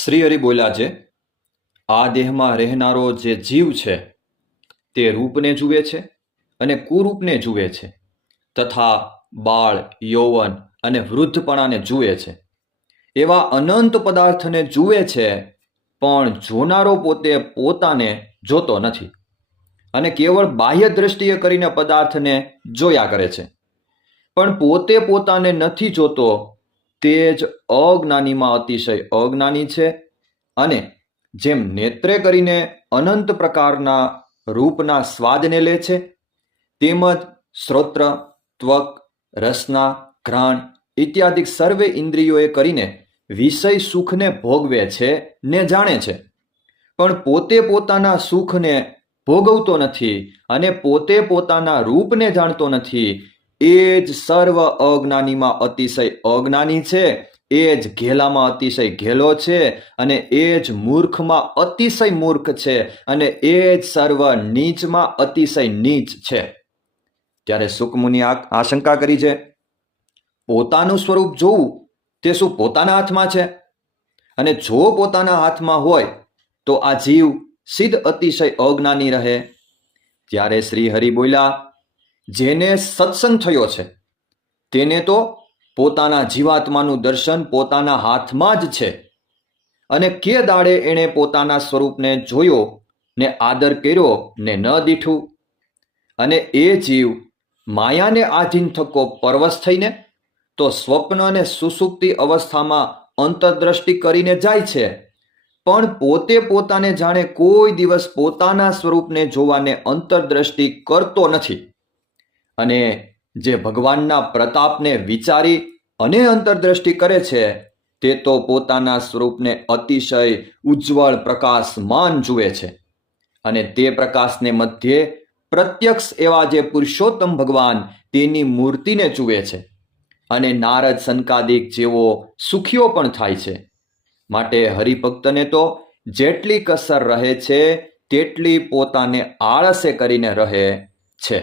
શ્રી હરિ બોલ્યા છે, આ દેહમાં રહેનારો જે જીવ છે તે રૂપને જુએ છે અને કુરૂપને જુએ છે તથા બાળ, યૌવન અને વૃદ્ધપણાને જુએ છે. એવા અનંત પદાર્થને જુએ છે, પણ જોનારો પોતે પોતાને જોતો નથી અને કેવળ બાહ્ય દ્રષ્ટિએ કરીને પદાર્થને જોયા કરે છે, પણ પોતે પોતાને નથી જોતો. તે જ અજ્ઞાનીમાં અતિશય અજ્ઞાની છે. અને જેમ નેત્રે કરીને અનંત પ્રકારના રૂપના સ્વાદને લે છે, તેમજ શ્રોત્ર, ત્વક, રસના, ઘ્રાણ ઇત્યાદિ સર્વે ઇન્દ્રિયોએ કરીને વિષય સુખને ભોગવે છે ને જાણે છે, પણ પોતે પોતાના સુખને ભોગવતો નથી અને પોતે પોતાના રૂપને જાણતો નથી. એ જ સર્વ અજ્ઞાનીમાં અતિશય અજ્ઞાની છે, એ જ ઘેલામાં અતિશય ઘેલો છે અને એ જ મૂર્ખમાં અતિશય મૂર્ખ છે અને એ જ સર્વ નીચમાં અતિશય નીચ છે. ત્યારે સુકમુનિ આશંકા કરી છે, પોતાનું સ્વરૂપ જોવું તે શું પોતાના હાથમાં છે? અને જો પોતાના હાથમાં હોય તો આ જીવ સિદ્ધ અતિશય અજ્ઞાની રહે. ત્યારે શ્રી હરિ બોલ્યા, જેને સત્સંગ થયો છે તેને તો પોતાના જીવાત્માનું દર્શન પોતાના હાથમાં જ છે. અને કે દાડે એણે પોતાના સ્વરૂપને જોયો ને આદર કર્યો ને ન દીઠું. અને એ જીવ માયાને આધીન થકો પરવશ થઈને તો સ્વપ્ન અને સુષુપ્તિ અવસ્થામાં અંતરદ્રષ્ટિ કરીને જાય છે, પણ પોતે પોતાને જાણે કોઈ દિવસ પોતાના સ્વરૂપને જોવાને અંતરદ્રષ્ટિ કરતો નથી. અને જે ભગવાનના પ્રતાપને વિચારી અને અંતરદ્રષ્ટિ કરે છે તે તો પોતાના સ્વરૂપને અતિશય ઉજ્જવળ પ્રકાશમાન જુએ છે અને તે પ્રકાશને મધ્યે પ્રત્યક્ષ એવા જે પુરુષોત્તમ ભગવાન તેની મૂર્તિને જુએ છે. અને નારદ સંકાદિક જેવો સુખીઓ પણ થાય છે. માટે હરિભક્તને તો જેટલી કસર રહે છે તેટલી પોતાને આળસે કરીને રહે છે.